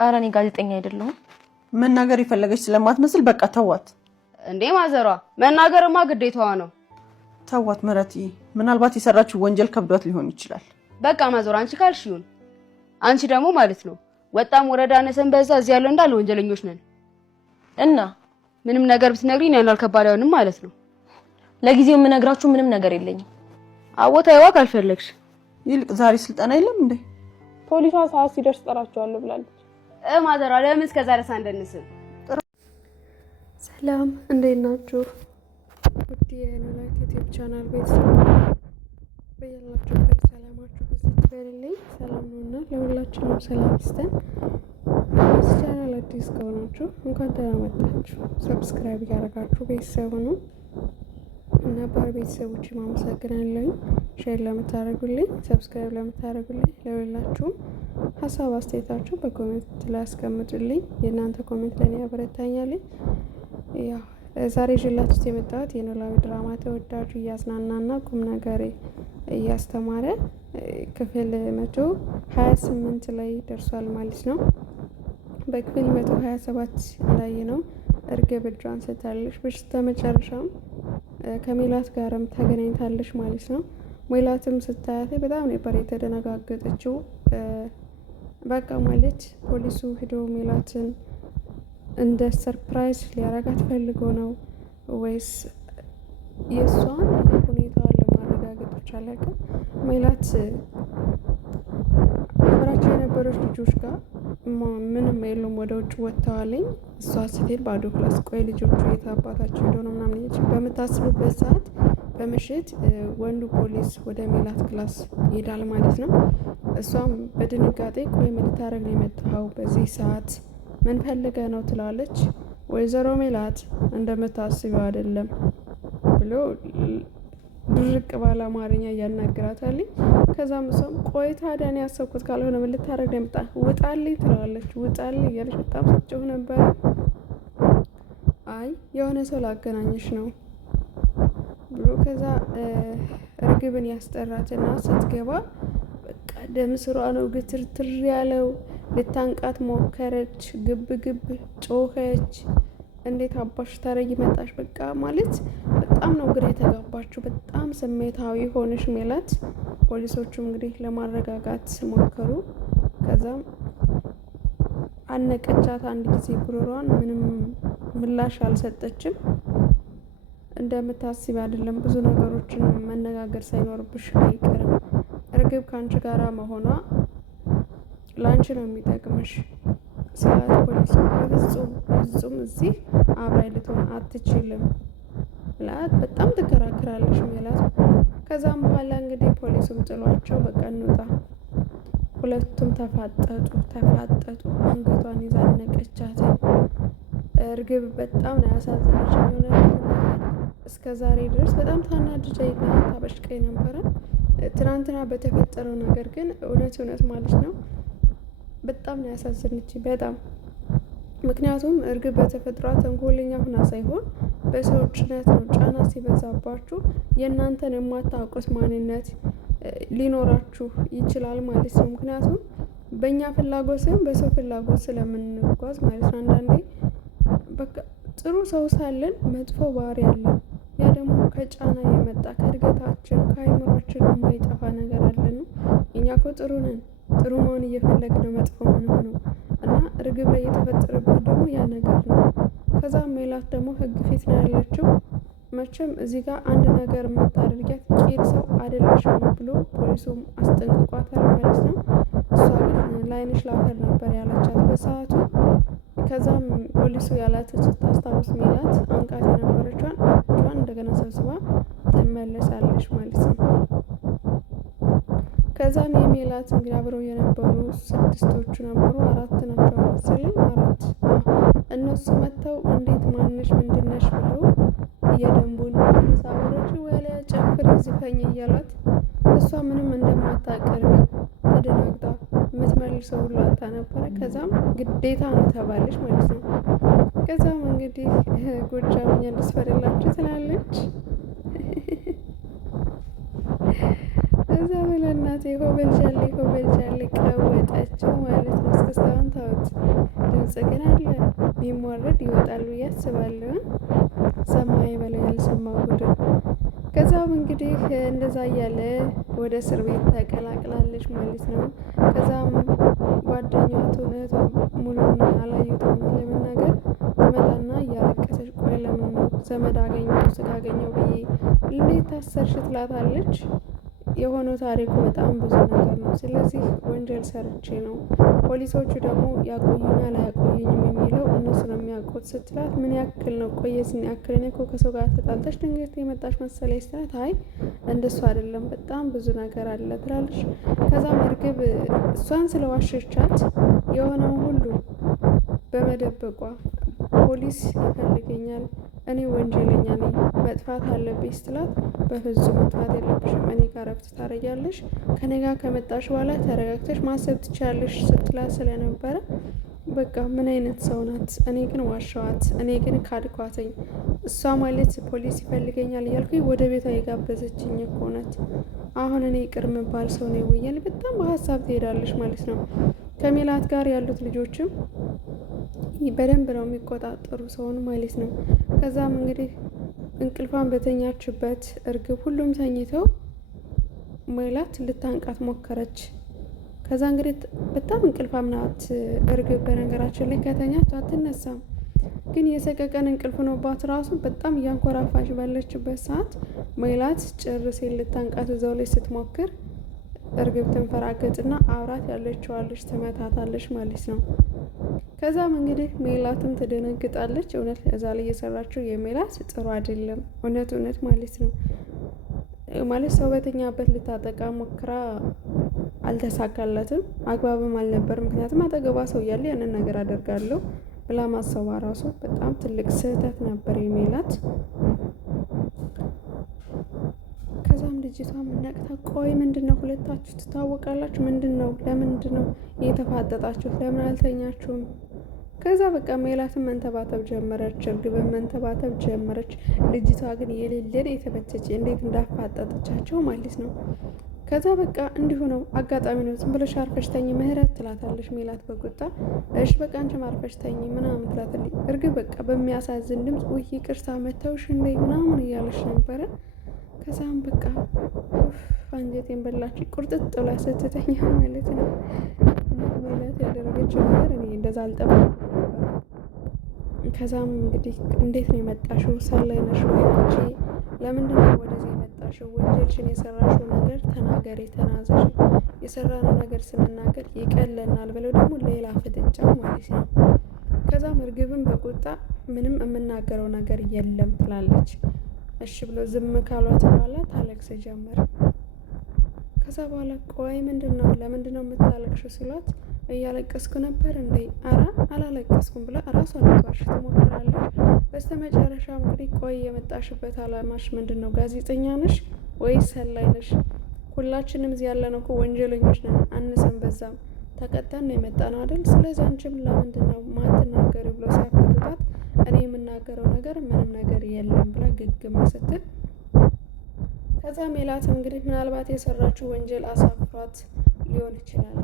ኧረ እኔ ጋዜጠኛ አይደለሁም። መናገር የፈለገች ስለማትመስል በቃ ተዋት። እንዴ ማዘሯ መናገርማ ግዴታዋ ነው። ተዋት ምረትዬ፣ ምናልባት የሰራችው ወንጀል ከብዷት ሊሆን ይችላል። በቃ ማዘሯ አንቺ ካልሽ ይሁን። አንቺ ደግሞ ማለት ነው ወጣም ወረዳ ነሰን በዛ እዚህ ያለው እንዳለ ወንጀለኞች ነን እና ምንም ነገር ብትነግሪኝ ያናል ከባድ አይሆንም ማለት ነው። ለጊዜው የምነግራችሁ ምንም ነገር የለኝም። አወታይዋ ካልፈለግሽ ይልቅ ዛሬ ስልጠና የለም እንዴ? ፖሊሷ ሰዓት ሲደርስ ጠራቸዋለሁ ብላለች። ማዘሯ ለምን እስከ ዛሬ ሳንደንስም። ሰላም እንዴት ናችሁ? ውድ የኖላዊት ዩቲዩብ ቻናል ቤተሰቦች በያላችሁበት ሰላማችሁ ብዙ ይበልልኝ። ሰላም ነውና ለሁላችንም ሰላም ይስጠን። በዚህ ቻናል አዲስ ከሆናችሁ እንኳን ደህና መጣችሁ። ሰብስክራይብ ያደረጋችሁ ቤተሰብ ሁኑ እና ባር ቤተሰቦች ማመሰግናለሁ። ሼር ለምታደርጉልኝ፣ ሰብስክራይብ ለምታደርጉልኝ ለሁላችሁም ሀሳብ አስተያየታችሁ በኮሜንት ላይ አስቀምጡልኝ። የእናንተ ኮሜንት ለኔ ያበረታኛል። ያው ዛሬ ይዤላችሁ የመጣሁት የኖላዊ ድራማ ተወዳጁ እያዝናናና ቁም ነገር እያስተማረ ክፍል 128 ላይ ደርሷል ማለት ነው። በክፍል 127 ላይ ነው እርግብ እጇን ስታለች። በስተመጨረሻም ከሜላት ጋርም ተገናኝታለች ማለት ነው። ሜላትም ስታያት በጣም ነበር የተደነጋገጠችው። በቃ ማለት ፖሊሱ ሄዶ ሜላትን እንደ ሰርፕራይዝ ሊያረጋት ፈልጎ ነው ወይስ የሷን ሁኔታዋን ለማረጋገጥ ይቻላል? ሜላት አብራቸው የነበረች ልጆች ጋር ምንም የሉም፣ ወደ ውጭ ወጥተዋለኝ። እሷ ስትሄድ ባዶ ክላስ። ቆይ ልጆቹ የት አባታቸው ሄዶ ነው ምናምን በምታስብበት ሰዓት በምሽት ወንዱ ፖሊስ ወደ ሜላት ክላስ ይሄዳል ማለት ነው። እሷም በድንጋጤ ቆይ ምን ልታረግ ነው የመጣኸው በዚህ ሰዓት ምን ፈልገ ነው ትላለች። ወይዘሮ ሜላት እንደምታስቢው አይደለም ብሎ ድርቅ ባለ አማርኛ እያናገራታል። ከዛም እሷም ቆይ ታዲያ እኔ ያሰብኩት ካልሆነ ምን ልታረግ ነው የመጣ ውጣልኝ ትላለች። ውጣልኝ እያለች በጣም ስትጮህ ነበር። አይ የሆነ ሰው ላገናኝሽ ነው ብሎ ከዛ እርግብን ያስጠራትና ስትገባ በቃ ደም ስሯ ነው ግትርትር ያለው። ልታንቃት ሞከረች፣ ግብ ግብ ጮኸች። እንዴት አባሽ ታረጊ መጣሽ? በቃ ማለት በጣም ነው ግራ የተጋባችሁ። በጣም ስሜታዊ ሆነሽ ሜላት። ፖሊሶቹም እንግዲህ ለማረጋጋት ሞከሩ። ከዛም አነቀቻት አንድ ጊዜ ጉሮሯን። ምንም ምላሽ አልሰጠችም። እንደምታስቢ አይደለም፣ ብዙ ነገሮችን መነጋገር ሳይኖርብሽ አይቀርም። እርግብ ከአንቺ ጋራ መሆኗ ላንቺ ነው የሚጠቅምሽ ሲላት ፖሊስ በፍጹም እዚህ አብራይ ልትሆን አትችልም ብላት በጣም ትከራከራለች ሜላት። ከዛም በኋላ እንግዲህ ፖሊሱም ጥሏቸው በቃ እንውጣ። ሁለቱም ተፋጠጡ። አንገቷን ይዛ ነቀቻት። እርግብ በጣም ነው ያሳዘነች። የሆነ እስከ ዛሬ ድረስ በጣም ታናድደኝና ታበሽቀኝ ነበረ። ትናንትና በተፈጠረው ነገር ግን እውነት ማለት ነው በጣም ነው ያሳዘነች በጣም። ምክንያቱም እርግብ በተፈጥሯ ተንኮለኛ ሆና ሳይሆን በሰው ጭነት ነው። ጫና ሲበዛባችሁ የእናንተን የማታውቁት ማንነት ሊኖራችሁ ይችላል ማለት ነው። ምክንያቱም በእኛ ፍላጎት ሳይሆን በሰው ፍላጎት ስለምንጓዝ ማለት ነው። አንዳንዴ በቃ ጥሩ ሰው ሳለን መጥፎ ባህሪ ያለን፣ ያ ደግሞ ከጫና የመጣ ከእድገታችን ከአይምሯችን የማይጠፋ ነገር አለን። እኛ እኮ ጥሩ ነን፣ ጥሩ መሆን እየፈለግን ነው መጥፎ ምን ሆነው እና እርግብ ላይ የተፈጠረባት ደግሞ ያ ነገር ነው። ከዛ ሜላት ደግሞ ህግ ፊት ነው ያለችው። መቼም እዚህ ጋር አንድ ነገር የምታደርጊያት ቂል ሰው አይደለሽም ብሎ ፖሊሱም አስጠንቅቋታል ማለት ነው። እሷ ግን ላይንሽ ላፈር ነበር ያለቻት በሰዓቱ። ከዛም ፖሊሱ ያላትን ስታስታውስ ሜላት አንቃት የነበረቿን እንደገና ሰብስባ ትመለሳለች ማለት ነው። ከዛም የሜላት እንግዲህ አብረው የነበሩ ስድስቶቹ ነበሩ፣ 4 ናቸው መሰለኝ 4። እነሱ መጥተው እንዴት ማንሽ ምንድነሽ ብለው የደንቡን ሳወረች ወለ ጨፍር ዝፈኝ እያሏት እሷ ምንም እንደማታቀርብ ተደናግጣ የምትመልሰው ሁሉ አታ ነበረ። ከዛም ግዴታ ነው ተባለች ማለት ነው። ከዛም እንግዲህ ጎጃምኛ ልስፈርላችሁ ትላለች። ከዛ በላ እናቴ ሆበልጃሌ ቀወጠችው ማለት ነው። እስክስታውን ታወት ድምፅ ግን አለ ቢሞረድ ይወጣል ብዬ አስባለሁ። ሰማይ በላይ ያልሰማው ጉድ። ከዛም እንግዲህ እንደዛ እያለ ወደ እስር ቤት ተቀላቅላለች ማለት ነው። ከዛም ጓደኛዋ እህቷ ሙሉን አላዩትም ለመናገር ትመጣና እያለቀሰች ቆይ ለምን ነው ዘመድ አገኘው ስጋ አገኘው ብዬ እንዴት ታሰርሽ ትላታለች። የሆነው ታሪኩ በጣም ብዙ ነገር ነው። ስለዚህ ወንጀል ሰርቼ ነው ፖሊሶቹ ደግሞ ያቆዩኛል አያቆዩኝም የሚለው እነሱ ነው የሚያውቁት ስትላት ምን ያክል ነው ቆየስን ያክል እኔ እኮ ከሰው ጋር ተጣልተሽ ድንገት የመጣሽ መሰለኝ ስትላት አይ እንደሱ አይደለም በጣም ብዙ ነገር አለ ትላለች። ከዛም እርግብ እሷን ስለዋሸቻት የሆነውን ሁሉ በመደበቋ ፖሊስ ይፈልገኛል እኔ ወንጀለኛ ነኝ መጥፋት አለብኝ ስትላት በፍጹም መጥፋት የለብሽም እኔ ጋር ረፍት ታረጊያለሽ ከኔ ጋር ከመጣሽ በኋላ ተረጋግተሽ ማሰብ ትችያለሽ ስትላት ስለነበረ በቃ ምን አይነት ሰው ናት። እኔ ግን ዋሻዋት፣ እኔ ግን ካድኳትኝ። እሷ ማለት ፖሊስ ይፈልገኛል እያልኩኝ ወደ ቤቷ የጋበዘችኝ እኮ ናት። አሁን እኔ ይቅር የምባል ሰው ነው ወያኔ በጣም በሀሳብ ትሄዳለች ማለት ነው። ከሜላት ጋር ያሉት ልጆችም በደንብ ነው የሚቆጣጠሩ ሰውን ማለት ነው። ከዛም እንግዲህ እንቅልፏን በተኛችበት እርግብ ሁሉም ተኝተው ሜላት ልታንቃት ሞከረች። ከዛ እንግዲህ በጣም እንቅልፋም ናት እርግብ በነገራችን ላይ ከተኛች አትነሳም። ግን የሰቀቀን እንቅልፍ ሆኖባት ራሱ በጣም እያንኮራፋች ባለችበት ሰዓት ሜላት ጭርሴ ልታንቃት እዛው ላይ ስትሞክር እርግብ ትንፈራገጥና አብራት ያለችዋለች ትመታታለች ማለት ነው። ከዛም እንግዲህ ሜላትም ትደነግጣለች። እውነት እዛ ላይ የሰራችው የሜላት ጥሩ አይደለም። እውነት ማለት ነው ማለት ሰው በተኛበት ልታጠቃ ሞክራ አልተሳካላትም። አግባብም አልነበር። ምክንያቱም አጠገቧ ሰው እያለ ያንን ነገር አደርጋለሁ ብላ ማሰቧ ራሱ በጣም ትልቅ ስህተት ነበር የሜላት። ከዛም ልጅቷ ነቅታ ቆይ ምንድነው ሁለታችሁ ትታወቃላችሁ? ምንድነው ለምንድነው የተፋጠጣችሁት? ለምን አልተኛችሁም? ከዛ በቃ ሜላትን መንተባተብ ጀመረች፣ እርግብን መንተባተብ ጀመረች። ልጅቷ ግን የሌለን የተመቸች እንዴት እንዳፋጠጠቻቸው ማለት ነው። ከዛ በቃ እንዲሁ ነው አጋጣሚ ነው ዝም ብለሽ አርፈሽ ተኝ ምህረት ትላታለች ሜላት በቁጣ። እሺ በቃ አንቺም አርፈሽ ተኝ ምናምን ትላታለች እርግብ በቃ በሚያሳዝን ድምፅ ውይ ይቅርታ መተውሽ እንደ ምናምን እያለች ነበረ። ከዛም በቃ አንጀቴን በላች ቁርጥጥ ብላ ስትተኛ ማለት ነው። ሜላት ያደረገችው ነገር እኔ እንደዛ አልጠበኩም ነበር። ከዛም እንግዲህ እንዴት ነው የመጣሽው? ሰላይ ነሽ ወይ አንቺ? ለምንድን ነው ወደዚህ የመጣሽው? ወንጀልሽን የሰራሽው ነገር ተናገሪ፣ ተናዘሽ። የሰራነው ነገር ስንናገር ይቀለናል ብለው ደግሞ ሌላ ፍጥጫ ማለት ነው። ከዛም እርግብን በቁጣ ምንም የምናገረው ነገር የለም ትላለች። እሺ ብሎ ዝም ካሏት በኋላ ታለቅስ ጀመር። ከዛ በኋላ ቆይ ምንድነው ለምንድነው የምታለቅሽው ሲሏት እያለቀስኩ ነበር እንዴ? አራ አላለቀስኩም ብላ እራሷን ልትዋሽ ትሞክራለች። በስተመጨረሻ እንግዲህ ቆይ የመጣሽበት አላማሽ ምንድነው? ጋዜጠኛ ነሽ ወይስ ሰላይ ነሽ? ሁላችንም እዚህ ያለነው እኮ ወንጀለኞች ነን፣ አንስም በዛም ተቀጣን ነው የመጣነው አይደል? ስለዚህ አንቺም ለምንድነው ማትናገሪው ብሎ ሲያፋጥጣት እኔ የምናገረው ነገር ምንም ነገር የለም ብላ ግግም ስትል ከዛ ሜላትም እንግዲህ ምናልባት የሰራችው ወንጀል አሳፍሯት ሊሆን ይችላል፣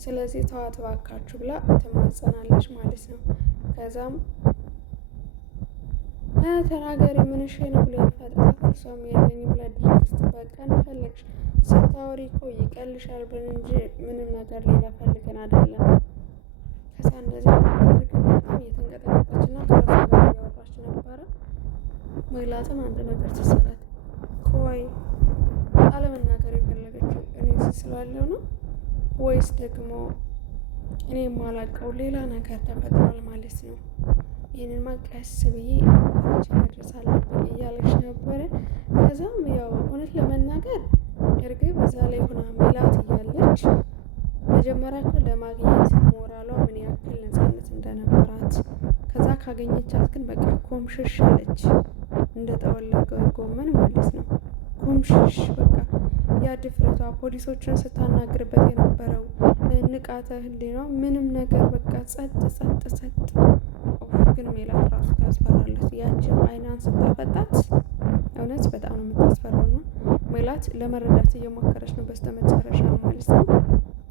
ስለዚህ ተዋት እባካችሁ ብላ ትማጸናለች ማለት ነው። ከዛም ተናገሪ ምንሽ ነው ብሎ ያፋጥጣታል። እሷም የለኝ ብላ ድርግስት በቃ እንደፈለግሽ ስታወሪ እኮ ይቀልሻል ብለን እንጂ ምንም ነገር ሌላ ፈልገን አይደለም። ከዛ እንደዚያ እርግብ በጣም እየተንቀጠቀጠችና ከራሷ ጋር እያወራች ነበረ። ሜላትም አንድ ነገር ትሰራት ቆይ አለመናገር የፈለገችው እኔ ስላለው ነው ወይስ ደግሞ እኔ የማላውቀው ሌላ ነገር ተፈጥሯል ማለት ነው? ይህንን ቀስ ብዬ አጣርቼ መድረስ አለብኝ እያለች ነበረ። ከዛም ያው እውነት ለመናገር እርግብ እዛ ላይ ሆና ሜላት እያለች መጀመሪያ እኮ ለማግኘት ሞራሏ ምን ያክል ነፃነት እንደነበራት፣ ከዛ ካገኘቻት ግን በቃ ኮምሽሽ አለች እንደ ጠወለገ ጎመን ማለት ነው። ኮምሽሽ በቃ ያ ድፍረቷ ፖሊሶችን ስታናግርበት የነበረው ንቃተ ህሊናዋ ምንም ነገር በቃ ጸጥ ጸጥ ጸጥ። ግን ሜላት ራሱ ታስፈራለች። ያችን አይናን ስታፈጣት እውነት በጣም ነው የምታስፈራውና ሜላት ለመረዳት እየሞከረች ነው በስተመጨረሻ ማለት ነው።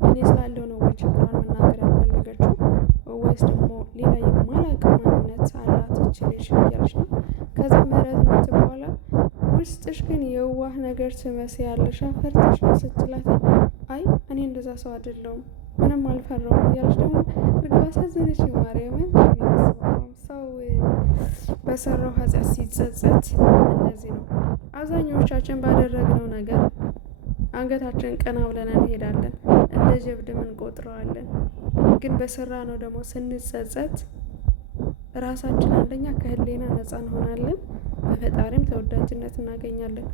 እኔ ስላለው ነው ወይ ችግሯን መናገር ያልፈለገችው ወይስ ደግሞ ሌላ የማላውቀው ማንነት አላት ይችልሽ እያለች ነው። ከዛ ምህረት የምትባላ ውስጥሽ ግን የዋህ ነገር ትመስያለሽ አፈርተሽ ነው ስትላት፣ አይ እኔ እንደዛ ሰው አይደለሁም ምንም አልፈራውም እያለች ደግሞ እርግብ አሳዘነች። ማርያምን ሰው በሰራው ኃጢአት ሲጸጸት እንደዚህ ነው። አብዛኞቻችን ባደረግነው ነገር አንገታችን ቀና ብለን እንሄዳለን፣ እንደ ጀብድም እንቆጥረዋለን። ግን በሰራ ነው ደግሞ ስንጸጸት ራሳችን አንደኛ ከህሊና ነፃ እንሆናለን፣ በፈጣሪም ተወዳጅነት እናገኛለን።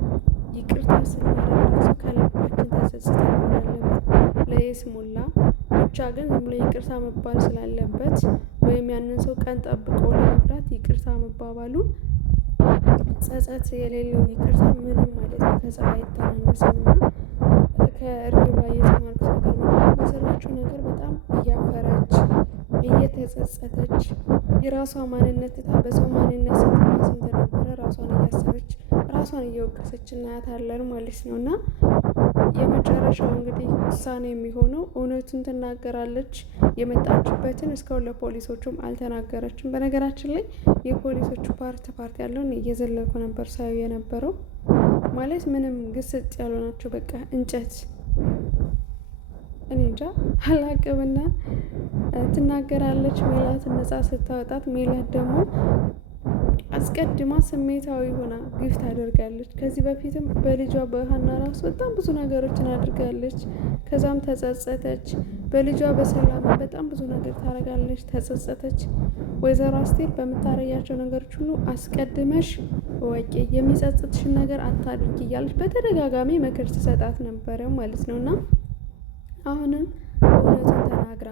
ይቅርታ ስናደርግ ራሱ ከልባችን ተጸጽተን መሆን አለበት። ለይስሙላ ብቻ ግን ዝም ብሎ ይቅርታ መባል ስላለበት ወይም ያንን ሰው ቀን ጠብቆ ለመፍራት ይቅርታ መባባሉ ጸጸት የሌለው ይቅርታ ምንም ማለት ነው ከፀሐይ አይተናነስምና ከእርግብ ላይ የተማርኩት ነገር በሰራችው ነገር በጣም እያፈረች እየተጸጸተች የራሷ ማንነት ትታ በሰው ማንነት ስትማስ እንደነበረ ራሷን እያሰበች ራሷን እየወቀሰች እናያታለን ማለት ነው። እና የመጨረሻው እንግዲህ ውሳኔ የሚሆነው እውነቱን ትናገራለች። የመጣችበትን እስካሁን ለፖሊሶቹም አልተናገረችም። በነገራችን ላይ የፖሊሶቹ ፓርት ያለውን እየዘለቁ ነበር ሳዩ የነበረው ማለት ምንም ግስጥ ያሉ ናቸው። በቃ እንጨት እኔ እንጃ አላቅምና ትናገራለች። ሜላት ነፃ ስታወጣት ሜላት ደግሞ አስቀድማ ስሜታዊ ሆና ግፍ ታደርጋለች። ከዚህ በፊትም በልጇ በሀና ራሱ በጣም ብዙ ነገሮችን አድርጋለች። ከዛም ተጸጸተች። በልጇ በሰላም በጣም ብዙ ነገር ታደርጋለች፣ ተጸጸተች። ወይዘሮ አስቴር በምታረያቸው ነገሮች ሁሉ አስቀድመሽ ወቂ፣ የሚጸጽትሽን ነገር አታድርጊ እያለች በተደጋጋሚ ምክር ትሰጣት ነበረ ማለት ነው። እና አሁንም እውነቱን ተናግራ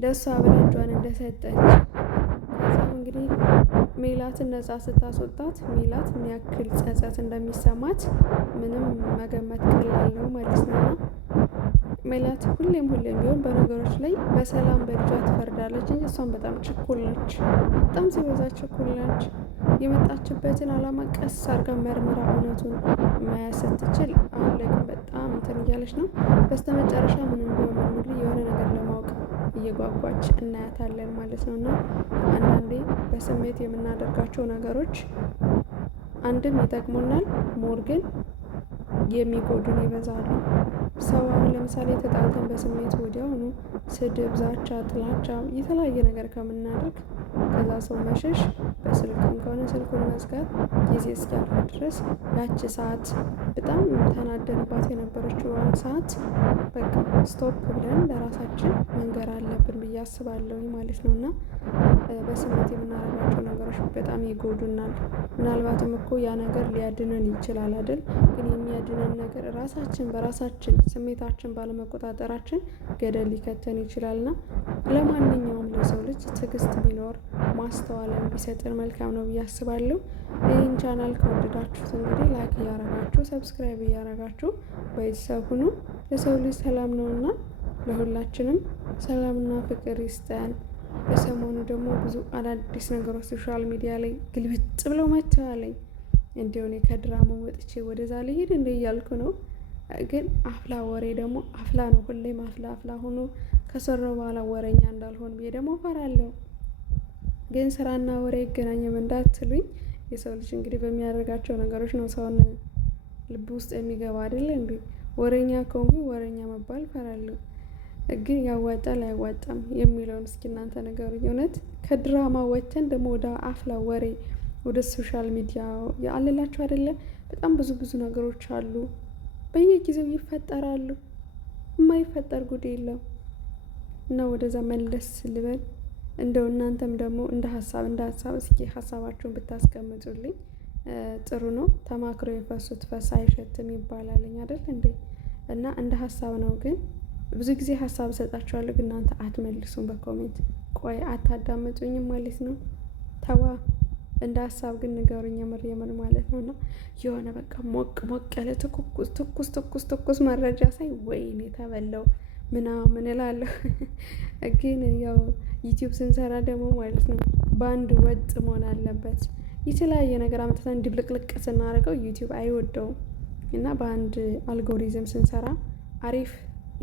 ለእሷ ብላጇን እንደሰጠች ከዛም እንግዲህ ሜላትን ነፃ ስታስወጣት ሜላት ምን ያክል ጸጸት እንደሚሰማት ምንም መገመት ቀላል ነው ማለት ነው። ሜላት ሁሌም ቢሆን በነገሮች ላይ በሰላም በልጇ ትፈርዳለች እንጂ እሷን በጣም ችኩል ነች። በጣም ሲበዛ ችኩል ነች። የመጣችበትን ዓላማ ቀስ አድርጋ መርምራ እውነቱን ማየት ስትችል፣ አሁን ላይ ግን በጣም እንትን እያለች ነው። በስተመጨረሻ ምንም ቢሆን እንግዲህ የሆነ ነገር ለማወቅ እየጓጓች እናያታለን ማለት ነው። እና አንዳንዴ በስሜት የምናደርጋቸው ነገሮች አንድም ይጠቅሙናል፣ ሞር ግን የሚጎዱን ይበዛሉ። ሰው አሁን ለምሳሌ ተጣልተን በስሜት ወዲያውኑ ስድብ፣ ዛቻ፣ ጥላቻ የተለያየ ነገር ከምናደርግ ከዛ ሰው መሸሽ፣ በስልክም ከሆነ ስልኩን መዝጋት፣ ጊዜ እስኪያልፍ ድረስ ያቺ ሰዓት በጣም ተናደንባት የነበረችውን ሰዓት በቃ ስቶፕ ብለን ለራሳችን መንገር አለብን ብዬ አስባለሁ ማለት ነው። እና በስሜት የምናደርጋቸው ነገሮች በጣም ይጎዱናል። ምናልባትም እኮ ያ ነገር ሊያድነን ይችላል አይደል? ግን የሚያድነን ነገር ራሳችን በራሳችን ስሜታችን ባለመቆጣጠራችን ገደል ሊከተን ይችላልና ለማንኛውም ለሰው ልጅ ትዕግስት ቢኖር ማስተዋልን ቢሰጥን መልካም ነው ብዬ አስባለሁ። ይህን ቻናል ከወደዳችሁት እንግዲህ ላይክ እያረጋችሁ ሰብስክራይብ እያረጋችሁ ቤተሰብ ሁኑ። ለሰው ልጅ ሰላም ነውና ለሁላችንም ሰላምና ፍቅር ይስጠን። በሰሞኑ ደግሞ ብዙ አዳዲስ ነገሮች ሶሻል ሚዲያ ላይ ግልብጥ ብለው መጥተዋለኝ። እንዲሆነ ከድራማው ወጥቼ ወደዛ ልሄድ እንደ እያልኩ ነው። ግን አፍላ ወሬ ደግሞ አፍላ ነው። ሁሌም አፍላ ሆኖ ከሰራው በኋላ ወሬኛ እንዳልሆን ብዬ ደግሞ እፈራለሁ። ግን ስራና ወሬ ይገናኝም እንዳትሉኝ። የሰው ልጅ እንግዲህ በሚያደርጋቸው ነገሮች ነው ሰውን ልብ ውስጥ የሚገባ አይደል እንዴ? ወሬኛ ከሆንኩ ወሬኛ መባል እፈራለሁ። ግን ያዋጣል አያዋጣም የሚለውን እስኪ እናንተ ንገሩኝ። እውነት ከድራማ ወጥተን ደግሞ ወደ አፍላ ወሬ ወደ ሶሻል ሚዲያ አለላችሁ አይደለ? በጣም ብዙ ነገሮች አሉ፣ በየጊዜው ይፈጠራሉ። የማይፈጠር ጉድ የለም። እና ወደዛ መለስ ልበል። እንደው እናንተም ደግሞ እንደ ሀሳብ እስኪ ሀሳባችሁን ብታስቀምጡልኝ ጥሩ ነው። ተማክሮ የፈሱት ፈሳ አይሸትም ይባላልኝ አይደል እንዴ? እና እንደ ሀሳብ ነው። ግን ብዙ ጊዜ ሀሳብ እሰጣችኋለሁ፣ ግን እናንተ አትመልሱም በኮሜንት። ቆይ አታዳምጡኝም ማለት ነው። ተዋ እንደ ሀሳብ ግን ንገሩኝ፣ የምር ማለት ነው። እና የሆነ በቃ ሞቅ ያለ ትኩስ መረጃ ሳይ ወይኔ ተበላው ምናምን እላለሁ። ግን ያው ዩቲዩብ ስንሰራ ደግሞ ማለት ነው በአንድ ወጥ መሆን አለበት። የተለያየ ነገር አምጥተን ድብልቅልቅ ስናደርገው ዩቲዩብ አይወደውም እና በአንድ አልጎሪዝም ስንሰራ አሪፍ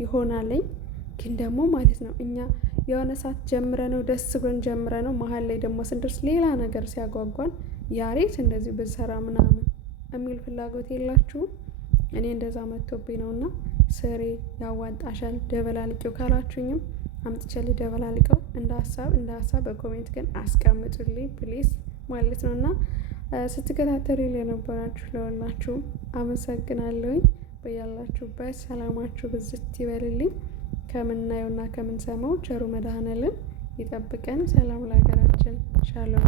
ይሆናለኝ። ግን ደግሞ ማለት ነው እኛ የሆነ ሰዓት ጀምረነው ደስ ብሎን ጀምረነው መሀል ላይ ደግሞ ስንደርስ ሌላ ነገር ሲያጓጓን ያሬት እንደዚህ ብንሰራ ምናምን የሚል ፍላጎት የላችሁም? እኔ እንደዛ መጥቶብኝ ነውና ስሬ ያዋጣሻል ደበላልቂው ካላችሁኝም አምጥቼ ልደበላልቀው እንደ ሀሳብ በኮሜንት ግን አስቀምጡልኝ ፕሊዝ ማለት ነውና ስትከታተሉ ለነበራችሁ ለሁላችሁም አመሰግናለሁኝ። በያላችሁበት ሰላማችሁ ብዝት ይበልልኝ። ከምናየውና ከምንሰማው ቸሩ መድኃኔዓለም ይጠብቀን። ሰላም ለሀገራችን። ሻሎም